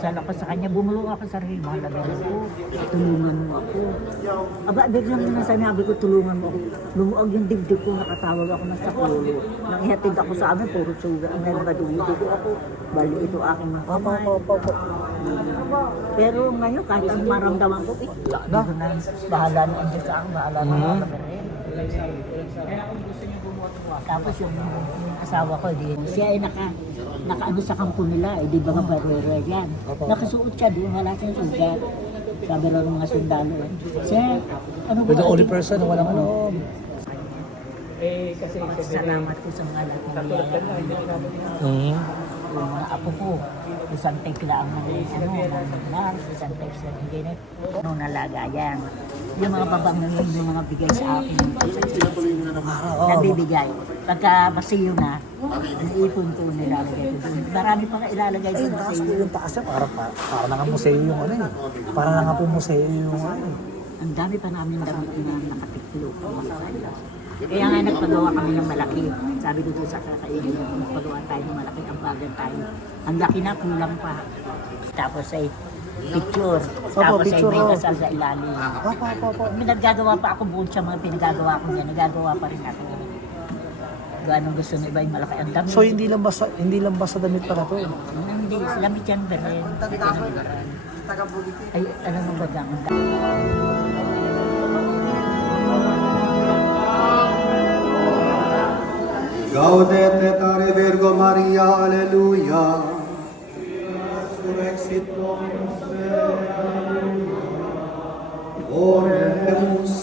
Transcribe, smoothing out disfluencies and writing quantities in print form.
nagdasal ako sa kanya, bumulong ako sa sarili, mahalaga ko, tulungan mo ako. Aba, biglang na sinabi ko, tulungan mo ako. Lumuag yung dibdib ko, nakatawag ako na sa kulo. Nang ihatid ako sa amin, puro suga. Ang meron ba dugo ako, bali ito aking mga kamay. Pero ngayon, kahit ang maramdaman ko, wala na. Bahala na ang Diyos sa akin, bahala na ako na rin. Kaya kung gusto niyo bumuha, tapos yung asawa ko, siya ay nakaano sa kampo nila, di ba nga barera yan. Nakasuot siya, di wala siyang sugat. Sabi lang ng mga sundalo, sir, ano ba? The only person na walang ano. Salamat ko sa mga lahat ng niyaya. Yung mga apo ko, isang take lang ng nurse, isang take lang ng ganit, nalagayan. Yung mga babang yung mga bigay sa akin, nabibigay. Pagka basiyo na, ang ipon ko nilalagay ko doon. Marami pa nga ilalagay doon basiyo. Yung taas niya, para na nga museo yung ano eh. Para na nga po museo yung ano eh. Ang dami pa namin damit na nakatiklo. Kaya nga nagpagawa kami ng malaki. Sabi ko doon sa kakainin, nagpagawa tayo ng malaki, ang bagan tayo. Ang laki na, kulang pa. Tapos ay picture. Tapos ay may kasal sa ilalim. May naggagawa pa ako buod sa mga pinagagawa ko niya. Nagagawa pa rin ako. Anong gusto ng iba yung malaki ang damit. So hindi lang basta damit pala to eh. Hindi, lamit yan ba rin? Ay, alam mo ba ang Gaudete tare Virgo Maria, alleluia. Surexit Dominus, alleluia. Oremus